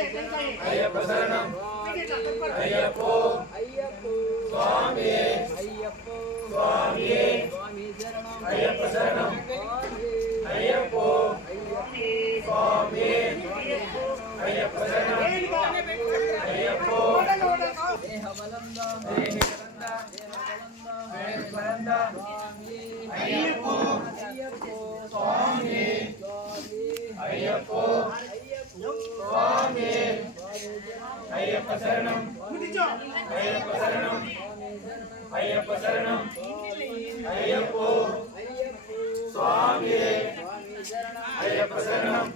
అయ్యప్ప శరణం అయ్యప్పో స్వామియే స్వామియే అయ్యప్ప శరణం అయ్యప్పో స్వామియే అయ్యప్ప శరణం అయ్యప్పో అయ్యప్పో స్వామియే అయ్యప్పో స్వామియే అయ్యప్ప శరణం అయ్యప్ప శరణం అయ్యప్ప శరణం అయ్యప్పో స్వామియే అయ్యప్ప శరణం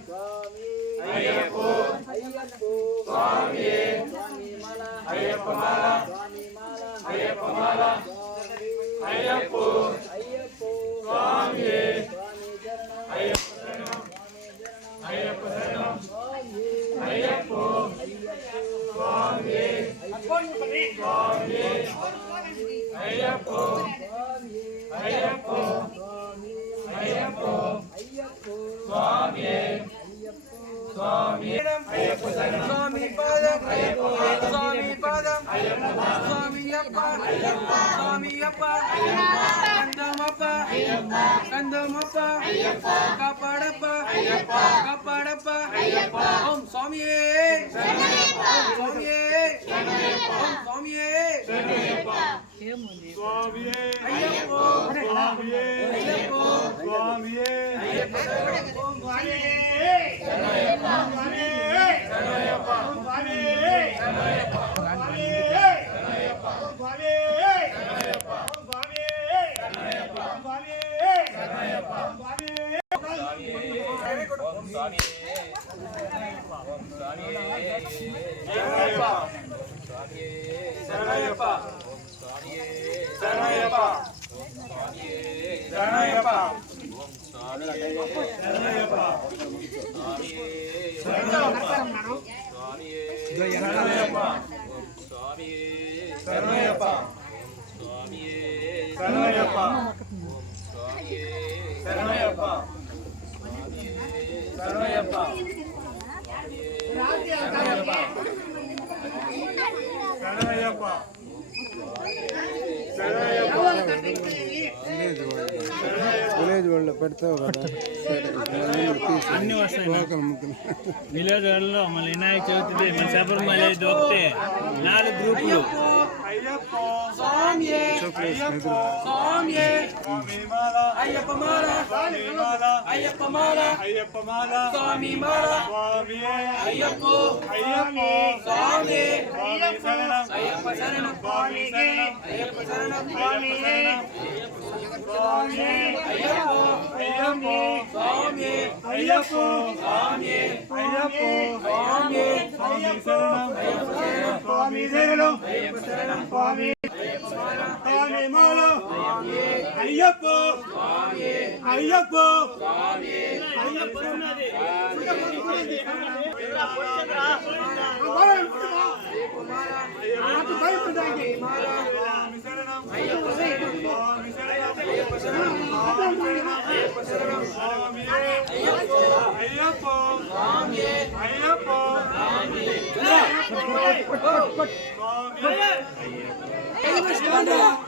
అయ్యప్పో స్వామియే అయ్యప్ప మాల అయ్యప్ప మాల అయ్యప్పో స్వామియే అయ్యప్ప శరణం అయ్యప్ప శరణం అయ్యప్పో స్వామియే స్వామియే అయ్యప్పో అయ్యప్పో అయ్యప్పో స్వామియే స్వామియే అయ్యప్ప శరణం స్వామి పాదం స్వామి పాదం స్వామియప్ప స్వామియప్ప కందమప్ప కందమప్ప కాపాడప్ప కాపాడప్ప ఓం స్వామియే స్వామియే ఓం స్వామియే స్వామియే అయ్యప్పో స్వామియే అయ్యప్పో స్వామియే అయ్యప్ప ఓం స్వామియే శరణయ్యప్ప స్వామియే శరణయ్యప్ప స్వామియే శరణయ్యప్ప స్వామియే శరణయ్యప్ప స్వామియే శరణయ్యప్ప స్వామియే శరణయ్యప్ప స్వామియే శరణయ్యప్ప స్వామియే ఓం స్వామియే ఓం స్వామియే శరణయ్యప్ప స్వామియే శరణయ్యప్ప స్వామియే శరణయ్యప్ప స్వామియే శరణయ్యప్ప ఓం స్వామియే శరణయ్యప్ప స్వామియే శరణయ్యప్ప స్వామియే శరణయ్యప్ప ఓం స్వామియే శరణయ్యప్ప స్వామియే శరణయ్యప్ప ఓం స్వామియే శరణయ్యప్ప స్వామియే శరణయ్యప్ప శరణయ్యప్ప విలేజ్ వాళ్ళు పెడతావు కదా అన్ని వస్తాయి విలేజ్ వాళ్ళలో మళ్ళీ వినాయక చవితి మన శబరిమల దొరికితే 4 గ్రూపులు అయ్యప్పో స్వామియే అయ్యప్పో స్వామియే స్వామి మాల అయ్యప్ప మాల స్వామి మాల అయ్యప్ప మాల అయ్యప్ప మాల స్వామి మాల స్వామియే అయ్యప్పో అయ్యప్పో స్వామి స్వామి శరణం అయ్యప్ప శరణం స్వామి శరణం అయ్యప్ప శరణం స్వామి స్వామి అయ్యప్పో అయ్యప్పో స్వామి అయ్యప్పో స్వామి అయ్యప్పో స్వామి స్వామి శరణం అయ్యప్ప శరణం స్వామి శరణం అయ్యప్ప శరణం స్వామి స్వామి మాల అయ్యప్పో అయ్యప్పో అయ్యప్ప ఉన్నది అయ్యప్పో